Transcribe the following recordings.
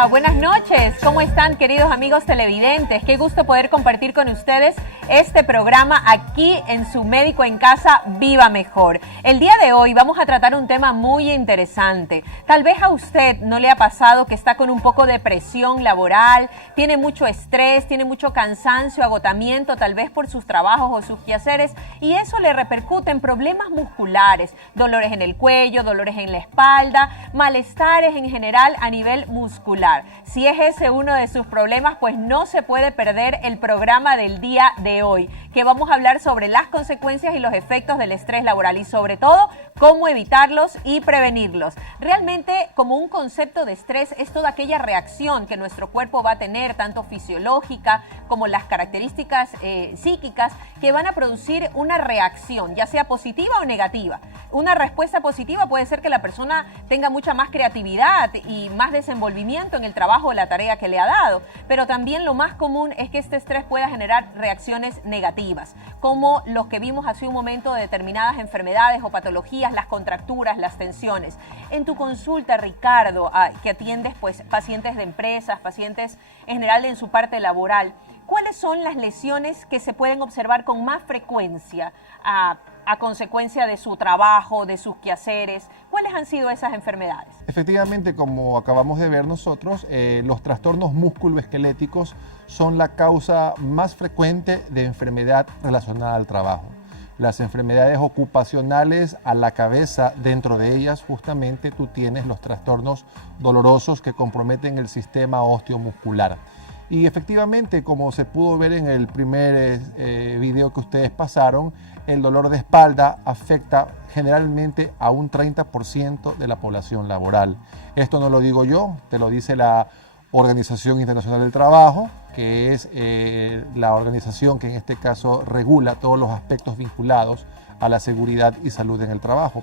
Hola, buenas noches. ¿Cómo están, queridos amigos televidentes? Qué gusto poder compartir con ustedes este programa aquí en su Médico en Casa Viva Mejor. El día de hoy vamos a tratar un tema muy interesante. Tal vez a usted no le ha pasado que está con un poco de presión laboral, tiene mucho estrés, tiene mucho cansancio, agotamiento, tal vez por sus trabajos o sus quehaceres, y eso le repercute en problemas musculares, dolores en el cuello, dolores en la espalda, malestares en general a nivel muscular. Si es ese uno de sus problemas, pues no se puede perder el programa del día de hoy, que vamos a hablar sobre las consecuencias y los efectos del estrés laboral y sobre todo cómo evitarlos y prevenirlos. Realmente, como un concepto de estrés, es toda aquella reacción que nuestro cuerpo va a tener, tanto fisiológica como las características psíquicas, que van a producir una reacción, ya sea positiva o negativa. Una respuesta positiva puede ser que la persona tenga mucha más creatividad y más desenvolvimiento en el trabajo o la tarea que le ha dado, pero también lo más común es que este estrés pueda generar reacciones negativas, como los que vimos hace un momento de determinadas enfermedades o patologías, las contracturas, las tensiones. En tu consulta, Ricardo, que atiendes pues pacientes de empresas, pacientes en general en su parte laboral, ¿cuáles son las lesiones que se pueden observar con más frecuencia a consecuencia de su trabajo, de sus quehaceres? ¿Cuáles han sido esas enfermedades? Efectivamente, como acabamos de ver nosotros, los trastornos musculoesqueléticos son la causa más frecuente de enfermedad relacionada al trabajo. Las enfermedades ocupacionales a la cabeza, dentro de ellas justamente tú tienes los trastornos dolorosos que comprometen el sistema osteomuscular. Y efectivamente, como se pudo ver en el primer video que ustedes pasaron, el dolor de espalda afecta generalmente a un 30% de la población laboral. Esto no lo digo yo, te lo dice la Organización Internacional del Trabajo, que es la organización que en este caso regula todos los aspectos vinculados a la seguridad y salud en el trabajo.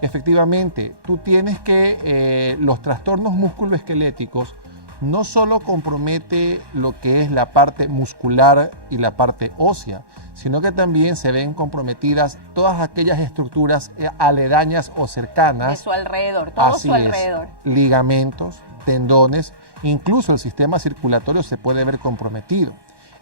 Efectivamente, tú tienes que los trastornos musculoesqueléticos no solo compromete lo que es la parte muscular y la parte ósea, sino que también se ven comprometidas todas aquellas estructuras aledañas o cercanas. De su alrededor, todo su alrededor. Ligamentos, tendones, incluso el sistema circulatorio se puede ver comprometido.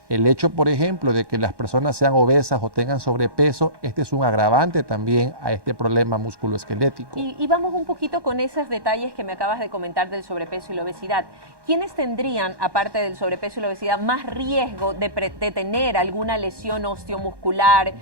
El hecho, por ejemplo, de que las personas sean obesas o tengan sobrepeso, este es un agravante también a este problema musculoesquelético. Y vamos un poquito con esos detalles que me acabas de comentar del sobrepeso y la obesidad. ¿Quiénes tendrían, aparte del sobrepeso y la obesidad, más riesgo de tener alguna lesión osteomuscular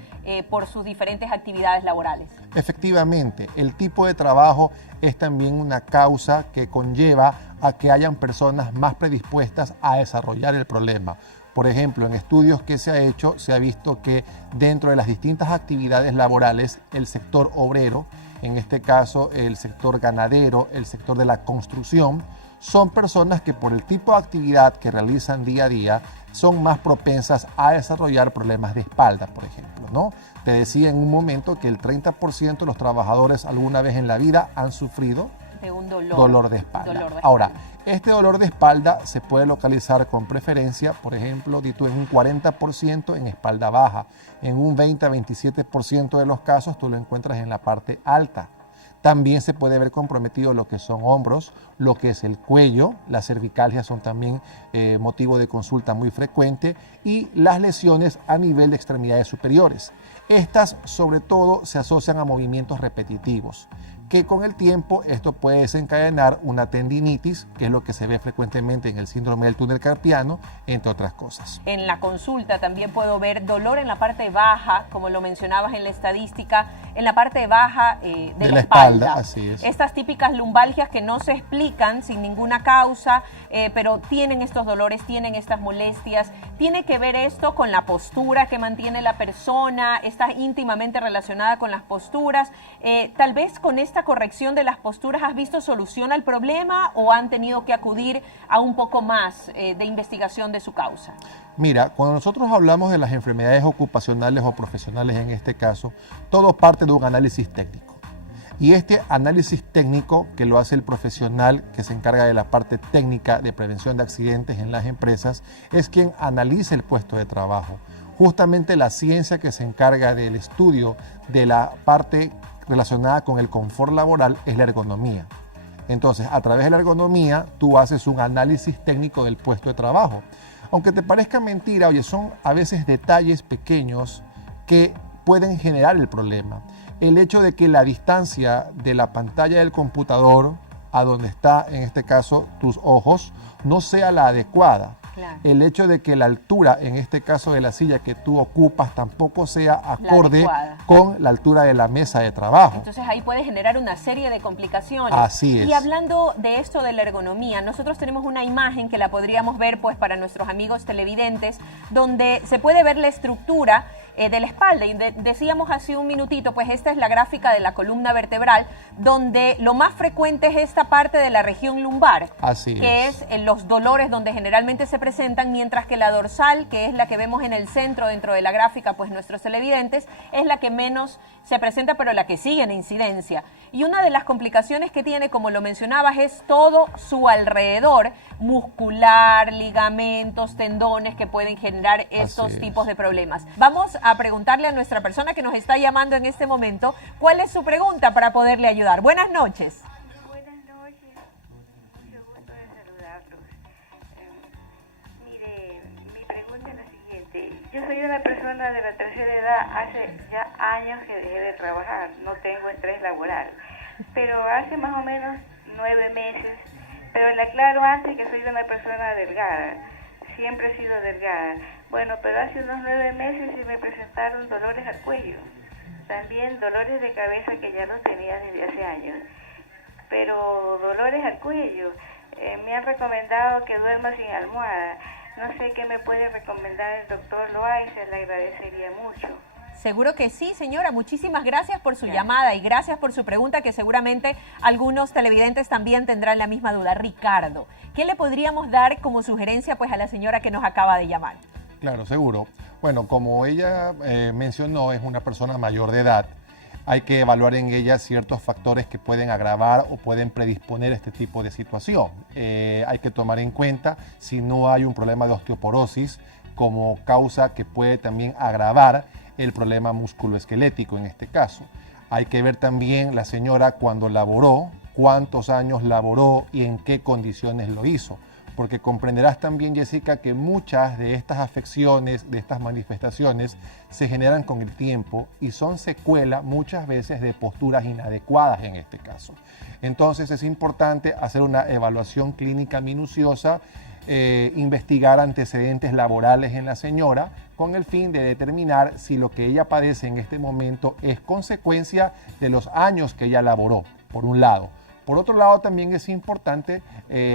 por sus diferentes actividades laborales? Efectivamente, el tipo de trabajo es también una causa que conlleva a que hayan personas más predispuestas a desarrollar el problema. Por ejemplo, en estudios que se ha hecho, se ha visto que dentro de las distintas actividades laborales, el sector obrero, en este caso el sector ganadero, el sector de la construcción, son personas que por el tipo de actividad que realizan día a día son más propensas a desarrollar problemas de espalda, por ejemplo, ¿no? Te decía en un momento que el 30% de los trabajadores alguna vez en la vida han sufrido de un dolor de espalda. Ahora, este dolor de espalda se puede localizar con preferencia, por ejemplo, en un 40% en espalda baja. En un 20 a 27% de los casos tú lo encuentras en la parte alta. También se puede ver comprometido lo que son hombros, lo que es el cuello, las cervicalgias son también motivo de consulta muy frecuente, y las lesiones a nivel de extremidades superiores. Estas sobre todo se asocian a movimientos repetitivos, que con el tiempo esto puede desencadenar una tendinitis, que es lo que se ve frecuentemente en el síndrome del túnel carpiano, entre otras cosas. En la consulta también puedo ver dolor en la parte baja, como lo mencionabas en la estadística, en la parte baja de la espalda. Así es. Estas típicas lumbalgias que no se explican sin ninguna causa, pero tienen estos dolores, tienen estas molestias. Tiene que ver esto con la postura que mantiene la persona, está íntimamente relacionada con las posturas. Tal vez con esta corrección de las posturas, ¿has visto solución al problema o han tenido que acudir a un poco más de investigación de su causa? Mira, cuando nosotros hablamos de las enfermedades ocupacionales o profesionales en este caso, todo parte de un análisis técnico. Y este análisis técnico que lo hace el profesional que se encarga de la parte técnica de prevención de accidentes en las empresas es quien analiza el puesto de trabajo. Justamente la ciencia que se encarga del estudio de la parte relacionada con el confort laboral es la ergonomía. Entonces, a través de la ergonomía, tú haces un análisis técnico del puesto de trabajo. Aunque te parezca mentira, oye, son a veces detalles pequeños que pueden generar el problema. El hecho de que la distancia de la pantalla del computador a donde está, en este caso, tus ojos, no sea la adecuada. Claro. El hecho de que la altura, en este caso de la silla que tú ocupas, tampoco sea acorde con la altura de la mesa de trabajo. Entonces ahí puede generar una serie de complicaciones. Así es. Y hablando de esto de la ergonomía, nosotros tenemos una imagen que la podríamos ver pues para nuestros amigos televidentes, donde se puede ver la estructura de la espalda. Y decíamos hace un minutito, pues esta es la gráfica de la columna vertebral, donde lo más frecuente es esta parte de la región lumbar. Así que es los dolores donde generalmente se presentan, mientras que la dorsal, que es la que vemos en el centro dentro de la gráfica, pues nuestros televidentes, es la que menos se presenta, pero la que sigue en incidencia. Y una de las complicaciones que tiene, como lo mencionabas, es todo su alrededor, muscular, ligamentos, tendones, que pueden generar estos tipos de problemas. Vamos a preguntarle a nuestra persona que nos está llamando en este momento, ¿cuál es su pregunta para poderle ayudar? Buenas noches. Yo soy una persona de la tercera edad, hace ya años que dejé de trabajar, no tengo estrés laboral, pero hace más o menos 9 meses, pero le aclaro antes que soy una persona delgada, siempre he sido delgada. Bueno, pero hace unos 9 meses se me presentaron dolores al cuello, también dolores de cabeza que ya los tenía desde hace años, pero dolores al cuello, me han recomendado que duerma sin almohada. No sé qué me puede recomendar el doctor Loaiza, le agradecería mucho. Seguro que sí, señora. Muchísimas gracias por su llamada y gracias por su pregunta, que seguramente algunos televidentes también tendrán la misma duda. Ricardo, ¿qué le podríamos dar como sugerencia pues a la señora que nos acaba de llamar? Claro, seguro. Bueno, como ella mencionó, es una persona mayor de edad. Hay que evaluar en ella ciertos factores que pueden agravar o pueden predisponer este tipo de situación. Hay que tomar en cuenta si no hay un problema de osteoporosis como causa que puede también agravar el problema musculoesquelético en este caso. Hay que ver también la señora cuando laboró, cuántos años laboró y en qué condiciones lo hizo. Porque comprenderás también, Jessica, que muchas de estas afecciones, de estas manifestaciones, se generan con el tiempo y son secuela muchas veces de posturas inadecuadas en este caso. Entonces es importante hacer una evaluación clínica minuciosa, investigar antecedentes laborales en la señora, con el fin de determinar si lo que ella padece en este momento es consecuencia de los años que ella laboró, por un lado. Por otro lado, también es importante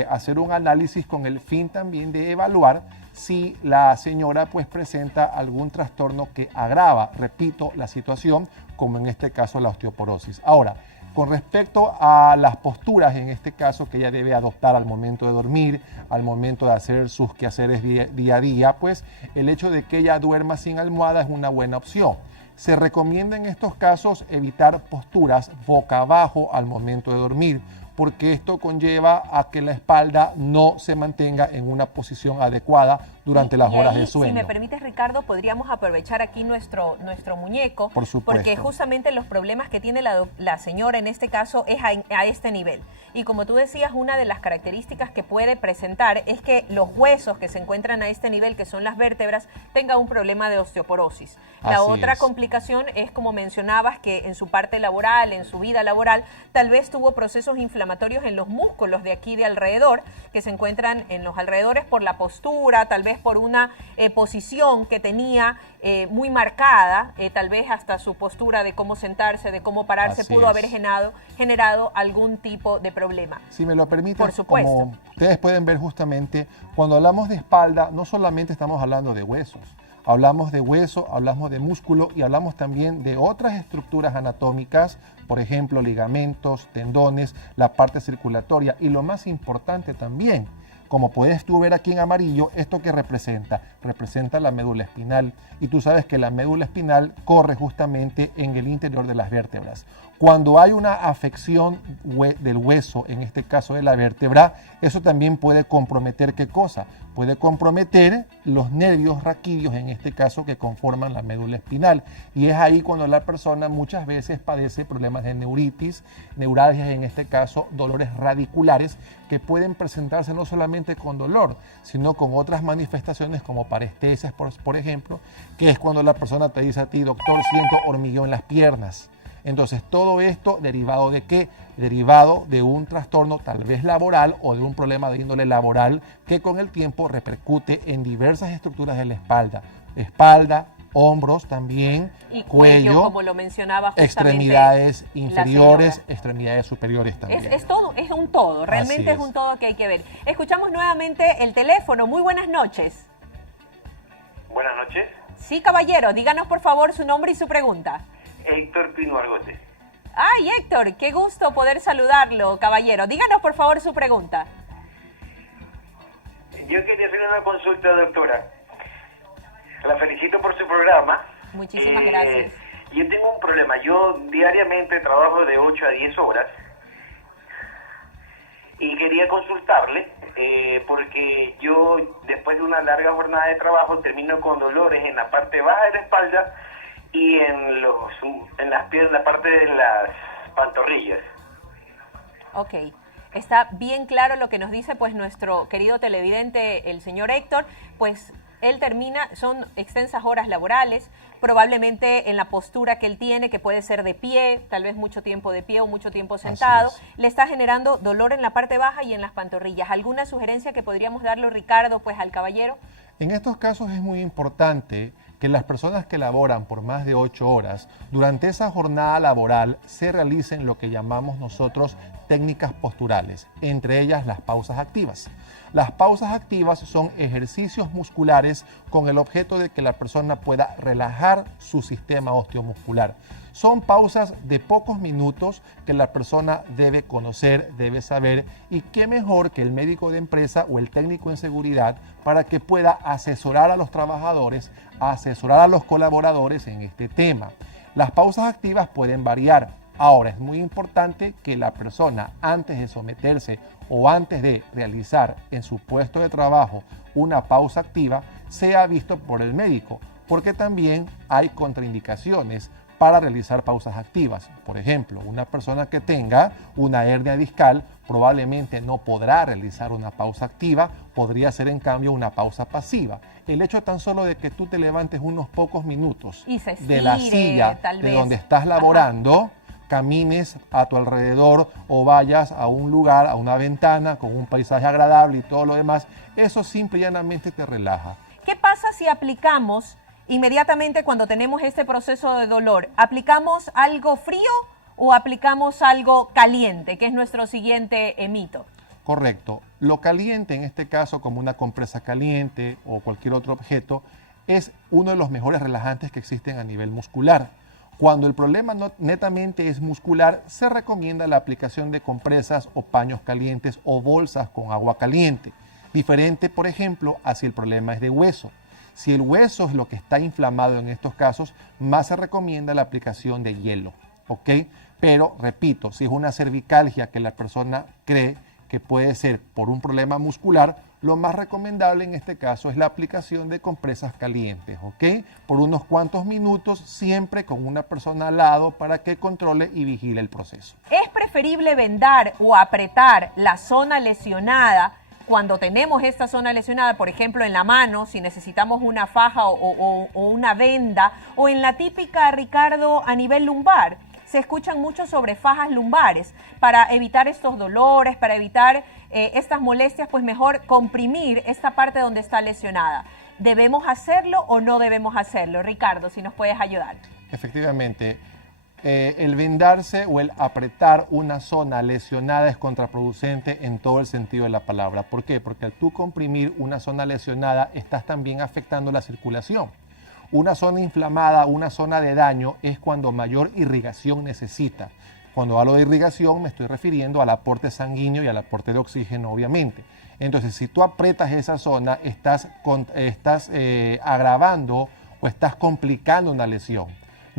hacer un análisis con el fin también de evaluar si la señora pues presenta algún trastorno que agrava, repito, la situación, como en este caso la osteoporosis. Ahora, con respecto a las posturas, en este caso, que ella debe adoptar al momento de dormir, al momento de hacer sus quehaceres día a día, pues el hecho de que ella duerma sin almohada es una buena opción. Se recomienda en estos casos evitar posturas boca abajo al momento de dormir, porque esto conlleva a que la espalda no se mantenga en una posición adecuada durante las horas de sueño. Si me permites, Ricardo, podríamos aprovechar aquí nuestro muñeco, por supuesto, porque justamente los problemas que tiene la señora en este caso es a este nivel. Y como tú decías, una de las características que puede presentar es que los huesos que se encuentran a este nivel, que son las vértebras, tengan un problema de osteoporosis. La otra complicación es, como mencionabas, que en su parte laboral, en su vida laboral, tal vez tuvo procesos inflamatorios en los músculos de aquí de alrededor, que se encuentran en los alrededores por la postura, tal vez por una posición que tenía muy marcada, tal vez hasta su postura de cómo sentarse, de cómo pararse, pudo haber generado algún tipo de problema. Si me lo permiten, por supuesto, como ustedes pueden ver, justamente cuando hablamos de espalda, no solamente estamos hablando de huesos, hablamos de hueso, hablamos de músculo y hablamos también de otras estructuras anatómicas, por ejemplo, ligamentos, tendones, la parte circulatoria y lo más importante también, como puedes tú ver aquí en amarillo, ¿esto qué representa? Representa la médula espinal. Y tú sabes que la médula espinal corre justamente en el interior de las vértebras. Cuando hay una afección del hueso, en este caso de la vértebra, eso también puede comprometer ¿qué cosa? Puede comprometer los nervios raquídeos, en este caso, que conforman la médula espinal. Y es ahí cuando la persona muchas veces padece problemas de neuritis, neuralgias, en este caso, dolores radiculares, que pueden presentarse no solamente con dolor, sino con otras manifestaciones como parestesias, por ejemplo, que es cuando la persona te dice a ti, doctor, siento hormigueo en las piernas. Entonces, todo esto derivado de qué? Derivado de un trastorno tal vez laboral o de un problema de índole laboral que con el tiempo repercute en diversas estructuras de la espalda, hombros también, y cuello, como lo mencionaba justamente extremidades inferiores, extremidades superiores también. Es todo, es un todo, realmente es un todo que hay que ver. Escuchamos nuevamente el teléfono. Muy buenas noches. Buenas noches. Sí, caballero, díganos por favor su nombre y su pregunta. Héctor Pino Argote. Ay, Héctor, qué gusto poder saludarlo, caballero. Díganos por favor su pregunta. Yo quería hacer una consulta, doctora. La felicito por su programa. Muchísimas gracias. Yo tengo un problema. Yo diariamente trabajo de 8 a 10 horas y quería consultarle porque yo después de una larga jornada de trabajo termino con dolores en la parte baja de la espalda y en las piernas, la parte de las pantorrillas. Ok, está bien claro lo que nos dice pues nuestro querido televidente, el señor Héctor. Pues él termina, son extensas horas laborales, probablemente en la postura que él tiene, que puede ser de pie, tal vez mucho tiempo de pie o mucho tiempo sentado, le está generando dolor en la parte baja y en las pantorrillas. ¿Alguna sugerencia que podríamos darle, Ricardo, pues al caballero? En estos casos es muy importante que las personas que laboran por más de 8 horas, durante esa jornada laboral se realicen lo que llamamos nosotros técnicas posturales, entre ellas las pausas activas. Las pausas activas son ejercicios musculares con el objeto de que la persona pueda relajar su sistema osteomuscular. Son pausas de pocos minutos que la persona debe conocer, debe saber, y qué mejor que el médico de empresa o el técnico en seguridad para que pueda asesorar a los trabajadores, asesorar a los colaboradores en este tema. Las pausas activas pueden variar. Ahora, es muy importante que la persona, antes de someterse o antes de realizar en su puesto de trabajo una pausa activa, sea visto por el médico, porque también hay contraindicaciones para realizar pausas activas. Por ejemplo, una persona que tenga una hernia discal probablemente no podrá realizar una pausa activa, podría ser en cambio una pausa pasiva. El hecho tan solo de que tú te levantes unos pocos minutos y se estire, de la silla de donde estás laborando, camines a tu alrededor o vayas a un lugar, a una ventana con un paisaje agradable y todo lo demás, eso simple y llanamente te relaja. ¿Qué pasa si aplicamos inmediatamente cuando tenemos este proceso de dolor? ¿Aplicamos algo frío o aplicamos algo caliente, que es nuestro siguiente mito? Correcto. Lo caliente, en este caso como una compresa caliente o cualquier otro objeto, es uno de los mejores relajantes que existen a nivel muscular. Cuando el problema netamente es muscular, se recomienda la aplicación de compresas o paños calientes o bolsas con agua caliente. Diferente, por ejemplo, a si el problema es de hueso. Si el hueso es lo que está inflamado en estos casos, más se recomienda la aplicación de hielo, ¿ok? Pero, repito, si es una cervicalgia que la persona cree que puede ser por un problema muscular, lo más recomendable en este caso es la aplicación de compresas calientes, ¿ok? Por unos cuantos minutos, siempre con una persona al lado para que controle y vigile el proceso. ¿Es preferible vendar o apretar la zona lesionada cuando tenemos esta zona lesionada, por ejemplo en la mano, si necesitamos una faja o una venda, o en la típica, Ricardo, a nivel lumbar? Se escuchan mucho sobre fajas lumbares para evitar estos dolores, para evitar estas molestias, pues mejor comprimir esta parte donde está lesionada. ¿Debemos hacerlo o no debemos hacerlo? Ricardo, si nos puedes ayudar. Efectivamente, el vendarse o el apretar una zona lesionada es contraproducente en todo el sentido de la palabra. ¿Por qué? Porque al tú comprimir una zona lesionada estás también afectando la circulación. Una zona inflamada, una zona de daño es cuando mayor irrigación necesita. Cuando hablo de irrigación me estoy refiriendo al aporte sanguíneo y al aporte de oxígeno, obviamente. Entonces, si tú aprietas esa zona, estás agravando o estás complicando una lesión.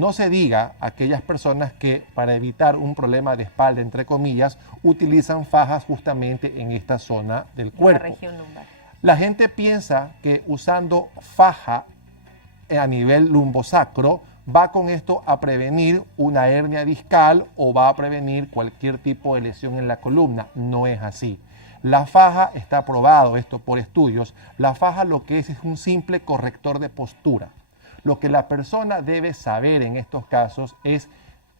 No se diga a aquellas personas que para evitar un problema de espalda, entre comillas, utilizan fajas justamente en esta zona del cuerpo. La región lumbar. La gente piensa que usando faja a nivel lumbosacro va con esto a prevenir una hernia discal o va a prevenir cualquier tipo de lesión en la columna. No es así. La faja, está probado esto por estudios, la faja lo que es un simple corrector de postura. Lo que la persona debe saber en estos casos es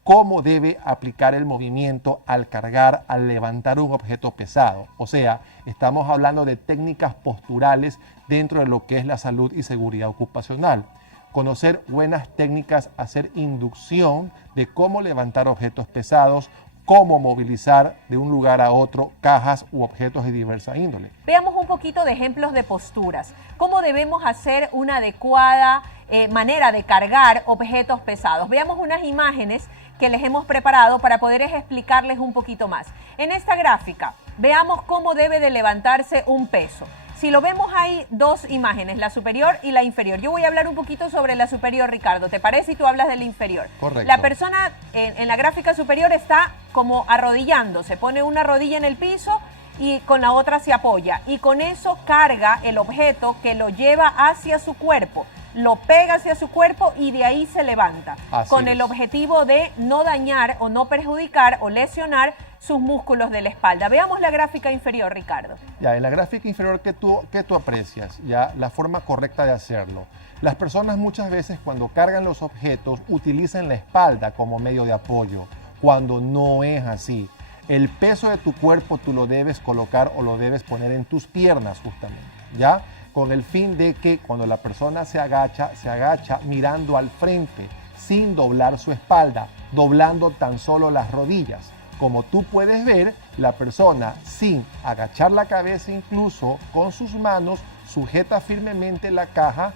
cómo debe aplicar el movimiento al cargar, al levantar un objeto pesado. O sea, estamos hablando de técnicas posturales dentro de lo que es la salud y seguridad ocupacional. Conocer buenas técnicas, hacer inducción de cómo levantar objetos pesados, cómo movilizar de un lugar a otro cajas u objetos de diversa índole. Veamos un poquito de ejemplos de posturas. ¿Cómo debemos hacer una adecuada manera de cargar objetos pesados? Veamos unas imágenes que les hemos preparado para poder explicarles un poquito más. En esta gráfica, veamos cómo debe de levantarse un peso. Si lo vemos, hay dos imágenes, la superior y la inferior. Yo voy a hablar un poquito sobre la superior, Ricardo. ¿Te parece? Y tú hablas de la inferior. Correcto. La persona en la gráfica superior está como arrodillándose, pone una rodilla en el piso y con la otra se apoya. Y con eso carga el objeto que lo lleva hacia su cuerpo. Lo pega hacia su cuerpo y de ahí se levanta. Con el objetivo de no dañar o no perjudicar o lesionar sus músculos de la espalda. Veamos la gráfica inferior, Ricardo. Ya, en la gráfica inferior que tú aprecias, ya la forma correcta de hacerlo. Las personas muchas veces cuando cargan los objetos utilizan la espalda como medio de apoyo, cuando no es así. El peso de tu cuerpo tú lo debes colocar o lo debes poner en tus piernas justamente, ¿ya? Con el fin de que cuando la persona se agacha mirando al frente, sin doblar su espalda, doblando tan solo las rodillas. Como tú puedes ver, la persona sin agachar la cabeza, incluso con sus manos, sujeta firmemente la caja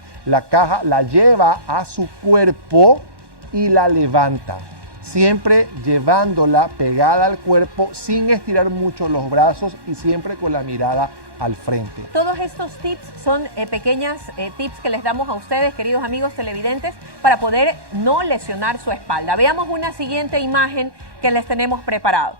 la lleva a su cuerpo y la levanta. Siempre llevándola pegada al cuerpo sin estirar mucho los brazos y siempre con la mirada al frente. Todos estos tips son pequeñas tips que les damos a ustedes, queridos amigos televidentes, para poder no lesionar su espalda. Veamos una siguiente imagen que les tenemos preparado.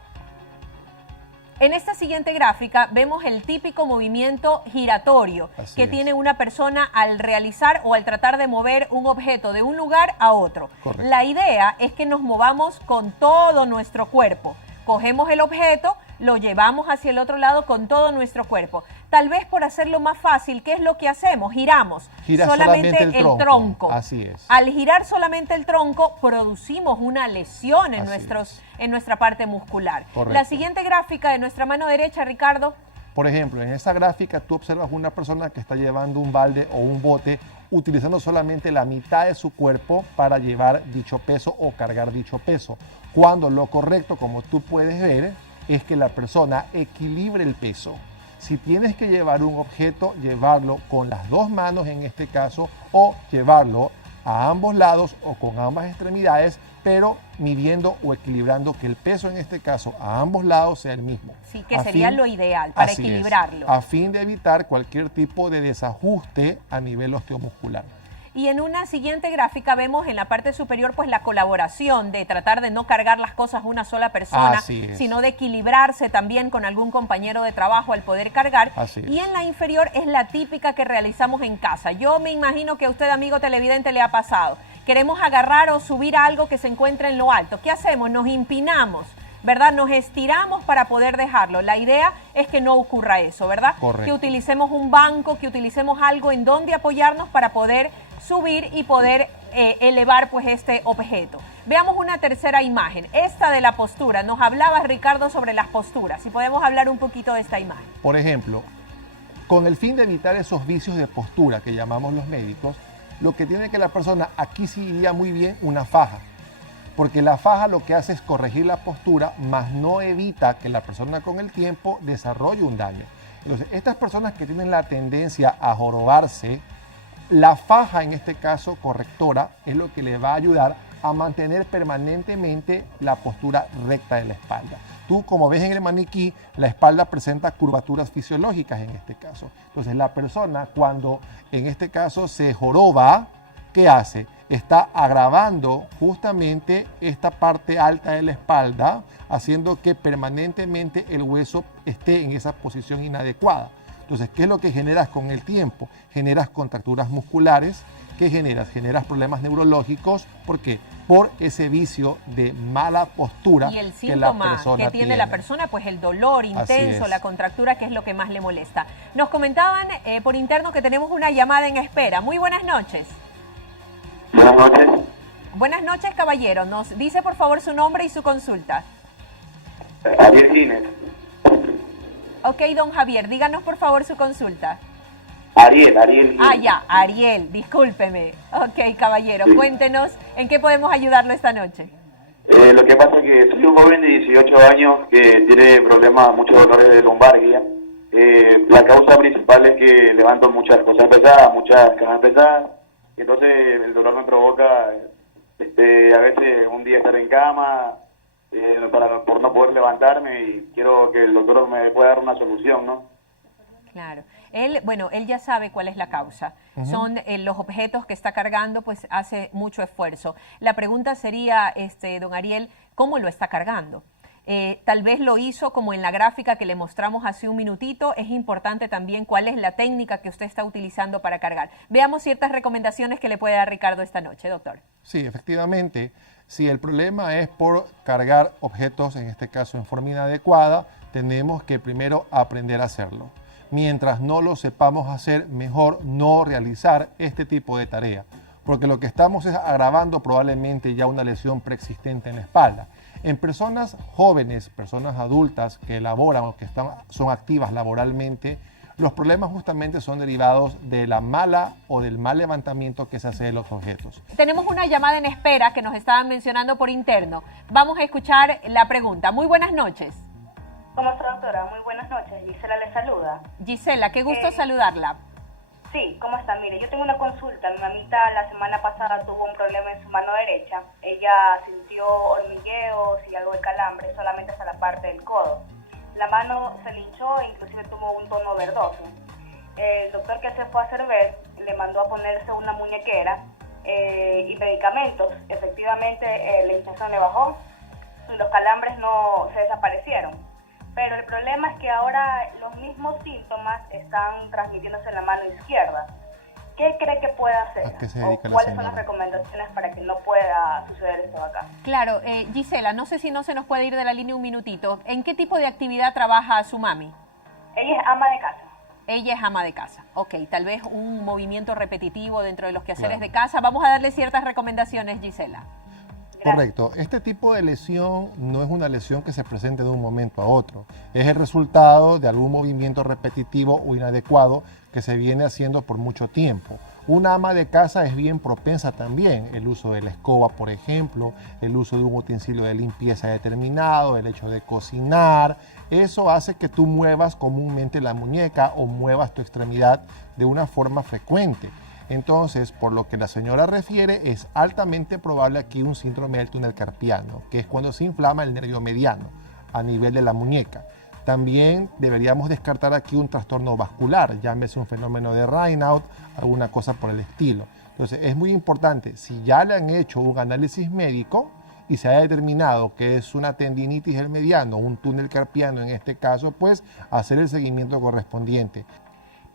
En esta siguiente gráfica vemos el típico movimiento giratorio que tiene una persona al realizar o al tratar de mover un objeto de un lugar a otro. Correcto. La idea es que nos movamos con todo nuestro cuerpo. Cogemos el objeto, lo llevamos hacia el otro lado con todo nuestro cuerpo. Tal vez por hacerlo más fácil, ¿qué es lo que hacemos? Giramos solamente el tronco. Así es. Al girar solamente el tronco, producimos una lesión en nuestra parte muscular. Correcto. La siguiente gráfica de nuestra mano derecha, Ricardo. Por ejemplo, en esa gráfica tú observas una persona que está llevando un balde o un bote utilizando solamente la mitad de su cuerpo para llevar dicho peso o cargar dicho peso. Cuando lo correcto, como tú puedes ver, es que la persona equilibre el peso. Si tienes que llevar un objeto, llevarlo con las dos manos en este caso o llevarlo a ambos lados o con ambas extremidades, pero midiendo o equilibrando que el peso en este caso a ambos lados sea el mismo. Sí, que sería lo ideal para equilibrarlo. A fin de evitar cualquier tipo de desajuste a nivel osteomuscular. Y en una siguiente gráfica vemos en la parte superior pues la colaboración de tratar de no cargar las cosas una sola persona, sino de equilibrarse también con algún compañero de trabajo al poder cargar. Y en la inferior es la típica que realizamos en casa. Yo me imagino que a usted, amigo televidente, le ha pasado. Queremos agarrar o subir algo que se encuentra en lo alto. ¿Qué hacemos? Nos empinamos, ¿verdad? Nos estiramos para poder dejarlo. La idea es que no ocurra eso, ¿verdad? Correcto. Que utilicemos un banco, que utilicemos algo en donde apoyarnos para poder subir y poder elevar pues este objeto. Veamos una tercera imagen, esta de la postura. Nos hablaba Ricardo sobre las posturas. Si podemos hablar un poquito de esta imagen. Por ejemplo, con el fin de evitar esos vicios de postura que llamamos los médicos, lo que tiene que la persona, aquí sí iría muy bien una faja. Porque la faja lo que hace es corregir la postura, mas no evita que la persona con el tiempo desarrolle un daño. Entonces, estas personas que tienen la tendencia a jorobarse, la faja, en este caso correctora, es lo que le va a ayudar a mantener permanentemente la postura recta de la espalda. Tú, como ves en el maniquí, la espalda presenta curvaturas fisiológicas en este caso. Entonces, la persona cuando en este caso se joroba, ¿qué hace? está agravando justamente esta parte alta de la espalda, haciendo que permanentemente el hueso esté en esa posición inadecuada. Entonces, ¿qué es lo que generas con el tiempo? Generas contracturas musculares. ¿Qué generas? Generas problemas neurológicos. ¿Por qué? Por ese vicio de mala postura y el que la síntoma persona que tiene la persona, pues el dolor intenso, es. la contractura, que es lo que más le molesta. Nos comentaban por interno que tenemos una llamada en espera. Muy buenas noches. Buenas noches. Buenas noches, caballero. Nos dice por favor su nombre y su consulta. Ariel Gines. Ok, don Javier, díganos por favor su consulta. Ariel Gines. Ah, ya, Ariel, discúlpeme. Ok, caballero, cuéntenos en qué podemos ayudarlo esta noche. Lo que pasa es que soy un joven de 18 años que tiene problemas, muchos dolores de lumbalgia. La causa principal es que levanto muchas cosas pesadas, muchas cajas pesadas, y entonces el dolor me provoca a veces un día estar en cama por no poder levantarme, y quiero que el doctor me pueda dar una solución, ¿no? Claro. Él ya sabe cuál es la causa. Son los objetos que está cargando, pues hace mucho esfuerzo. La pregunta sería, don Ariel, ¿cómo lo está cargando? Tal vez lo hizo como en la gráfica que le mostramos hace un minutito. Es importante también cuál es la técnica que usted está utilizando para cargar. Veamos ciertas recomendaciones que le puede dar Ricardo esta noche, doctor. Sí, efectivamente. Si el problema es por cargar objetos, en este caso en forma inadecuada, tenemos que primero aprender a hacerlo. Mientras no lo sepamos hacer, mejor no realizar este tipo de tarea, porque lo que estamos es agravando probablemente ya una lesión preexistente en la espalda. En personas jóvenes, personas adultas que laboran o que son activas laboralmente, los problemas justamente son derivados de la mala o del mal levantamiento que se hace de los objetos. Tenemos una llamada en espera que nos estaban mencionando por interno. Vamos a escuchar la pregunta. Muy buenas noches. ¿Cómo está, doctora? Muy buenas noches. Gisela le saluda. Gisela, qué gusto saludarla. Sí, ¿cómo está? Mire, yo tengo una consulta. Mi mamita la semana pasada tuvo un problema en su mano derecha. Ella sintió hormigueos y algo de calambre solamente hasta la parte del codo. La mano se le hinchó e inclusive tuvo un tono verdoso. El doctor que se fue a hacer ver le mandó a ponerse una muñequera y medicamentos. Efectivamente, la hinchazón le bajó y los calambres no se desaparecieron. Pero el problema es que ahora los mismos síntomas están transmitiéndose en la mano izquierda. ¿Qué cree que puede hacer? ¿A qué se dedica la ¿Cuáles son señora? las recomendaciones para que no pueda suceder esto acá? Claro, Gisela, no sé si no se nos puede ir de la línea un minutito. ¿En qué tipo de actividad trabaja su mami? Ella es ama de casa. Ella es ama de casa. Ok, tal vez un movimiento repetitivo dentro de los quehaceres Claro. de casa. Vamos a darle ciertas recomendaciones, Gisela. Correcto. Este tipo de lesión no es una lesión que se presente de un momento a otro. Es el resultado de algún movimiento repetitivo o inadecuado que se viene haciendo por mucho tiempo. Una ama de casa es bien propensa también. El uso de la escoba, por ejemplo, el uso de un utensilio de limpieza determinado, el hecho de cocinar. Eso hace que tú muevas comúnmente la muñeca o muevas tu extremidad de una forma frecuente. Entonces, por lo que la señora refiere, es altamente probable aquí un síndrome del túnel carpiano, que es cuando se inflama el nervio mediano a nivel de la muñeca. También deberíamos descartar aquí un trastorno vascular, llámese un fenómeno de Raynaud, alguna cosa por el estilo. Entonces, es muy importante, si ya le han hecho un análisis médico y se ha determinado que es una tendinitis del mediano, un túnel carpiano en este caso, pues hacer el seguimiento correspondiente.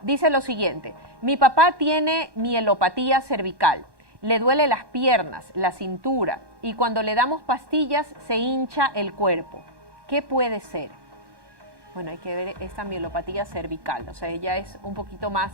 Dice lo siguiente: mi papá tiene mielopatía cervical, le duele las piernas, la cintura y cuando le damos pastillas se hincha el cuerpo. ¿Qué puede ser? Bueno, hay que ver esta mielopatía cervical, o sea, ella es un poquito más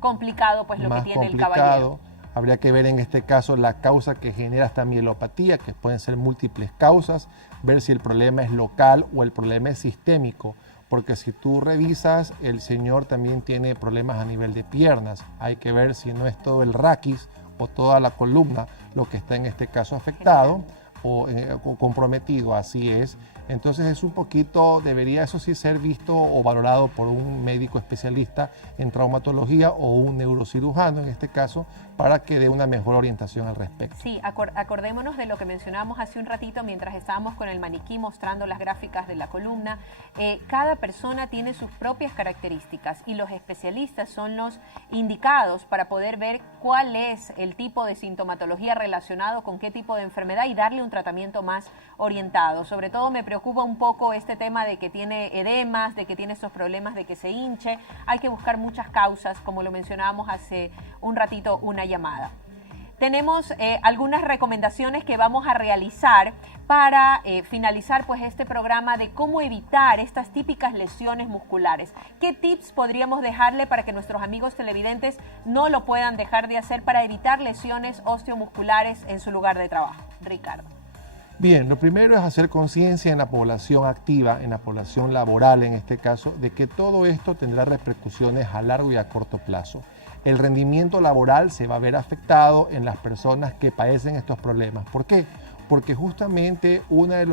complicado pues lo que tiene el caballero. Habría que ver en este caso la causa que genera esta mielopatía, que pueden ser múltiples causas, ver si el problema es local o el problema es sistémico. Porque si tú revisas, el señor también tiene problemas a nivel de piernas. Hay que ver si no es todo el raquis o toda la columna lo que está en este caso afectado. o comprometido, así es. Entonces es un poquito, debería eso sí ser visto o valorado por un médico especialista en traumatología o un neurocirujano en este caso, para que dé una mejor orientación al respecto. Sí, acordémonos de lo que mencionábamos hace un ratito mientras estábamos con el maniquí mostrando las gráficas de la columna. Cada persona tiene sus propias características y los especialistas son los indicados para poder ver cuál es el tipo de sintomatología relacionado con qué tipo de enfermedad y darle un tratamiento más orientado. Sobre todo me preocupa un poco este tema de que tiene edemas, de que tiene esos problemas de que se hinche. Hay que buscar muchas causas, como lo mencionábamos hace un ratito, una llamada. Tenemos algunas recomendaciones que vamos a realizar para finalizar pues este programa de cómo evitar estas típicas lesiones musculares. ¿Qué tips podríamos dejarle para que nuestros amigos televidentes no lo puedan dejar de hacer para evitar lesiones osteomusculares en su lugar de trabajo? Ricardo. Bien, lo primero es hacer conciencia en la población activa, en la población laboral en este caso, de que todo esto tendrá repercusiones a largo y a corto plazo. El rendimiento laboral se va a ver afectado en las personas que padecen estos problemas. ¿Por qué? Porque justamente uno de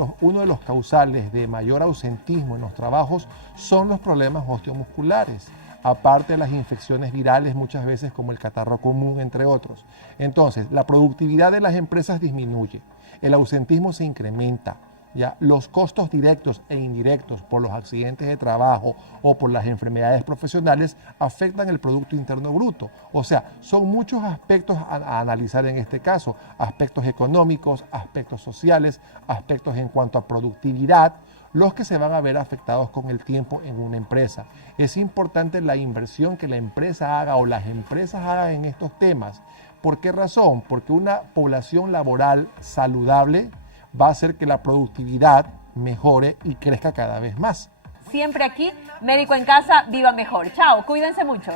los causales de mayor ausentismo en los trabajos son los problemas osteomusculares, aparte de las infecciones virales muchas veces como el catarro común, entre otros. Entonces, la productividad de las empresas disminuye, el ausentismo se incrementa, ¿ya? Los costos directos e indirectos por los accidentes de trabajo o por las enfermedades profesionales afectan el Producto Interno Bruto. O sea, son muchos aspectos a analizar en este caso, aspectos económicos, aspectos sociales, aspectos en cuanto a productividad, los que se van a ver afectados con el tiempo en una empresa. Es importante la inversión que la empresa haga o las empresas hagan en estos temas. ¿Por qué razón? Porque una población laboral saludable va a hacer que la productividad mejore y crezca cada vez más. Siempre aquí, Médico en Casa, viva mejor. Chao, cuídense mucho.